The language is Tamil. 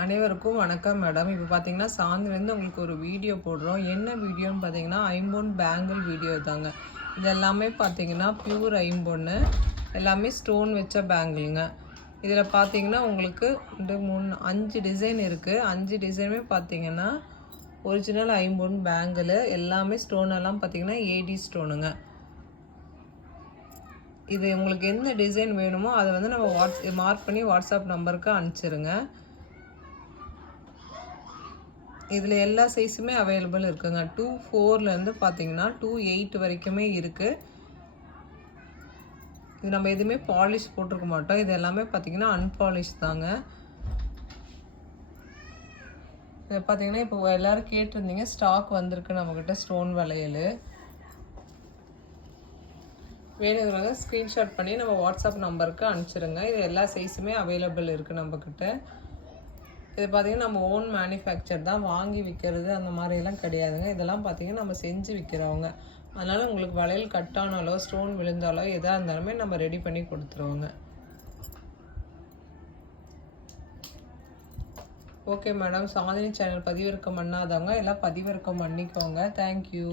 அனைவருக்கும் வணக்கம் மேடம். இப்போ பார்த்தீங்கன்னா சாயந்தரம்லேருந்து உங்களுக்கு ஒரு வீடியோ போடுறோம். என்ன வீடியோன்னு பார்த்தீங்கன்னா ஐம்பொன் பேங்கிள் வீடியோ தாங்க. இது எல்லாமே பார்த்தீங்கன்னா பியூர் ஐம்பொன்னு, எல்லாமே ஸ்டோன் வச்ச பேங்கிள்ங்க. இதில் பார்த்தீங்கன்னா உங்களுக்கு 2, 3, 5 டிசைன் இருக்குது. 5 டிசைனுமே பார்த்தீங்கன்னா ஒரிஜினல் ஐம்பொன் பேங்கிள். எல்லாமே ஸ்டோன் எல்லாம் பார்த்தீங்கன்னா ஏடி ஸ்டோனுங்க. இது உங்களுக்கு எந்த டிசைன் வேணுமோ அதை வந்து நம்ம மார்க் பண்ணி வாட்ஸ்அப் நம்பருக்கு அனுப்பிச்சிருங்க. இதில் எல்லா சைஸுமே அவைலபிள் இருக்குங்க. 2-4லேருந்து பார்த்தீங்கன்னா 2-8 வரைக்குமே இருக்குது. இது நம்ம எதுவுமே பாலிஷ் போட்டிருக்க மாட்டோம். இது எல்லாமே பார்த்தீங்கன்னா அன்பாலிஷ் தாங்க. இதை பார்த்தீங்கன்னா இப்போ எல்லோரும் கேட்டிருந்தீங்க, ஸ்டாக் வந்திருக்கு நம்மக்கிட்ட ஸ்டோன் வளையல். வேணுங்கிறவங்க ஸ்க்ரீன்ஷாட் பண்ணி நம்ம வாட்ஸ்அப் நம்பருக்கு அனுப்பிச்சிருங்க. இது எல்லா சைஸுமே அவைலபிள் இருக்குது நம்மக்கிட்ட. இது பார்த்திங்கன்னா நம்ம ஓன் மேனுஃபேக்சர் தான், வாங்கி விற்கிறது அந்த மாதிரிலாம் கிடையாதுங்க. இதெல்லாம் பார்த்திங்கன்னா நம்ம செஞ்சு விற்கிறவங்க. அதனால் உங்களுக்கு வளையல் கட்டானாலோ ஸ்டோன் விழுந்தாலோ எதாக இருந்தாலுமே நம்ம ரெடி பண்ணி கொடுத்துருவோங்க. Okay madam. சாந்தினி சேனல் பதிவிறக்கம் பண்ணாதவங்க எல்லாம் பதிவிறக்கம் பண்ணிக்கோங்க. தேங்க்யூ.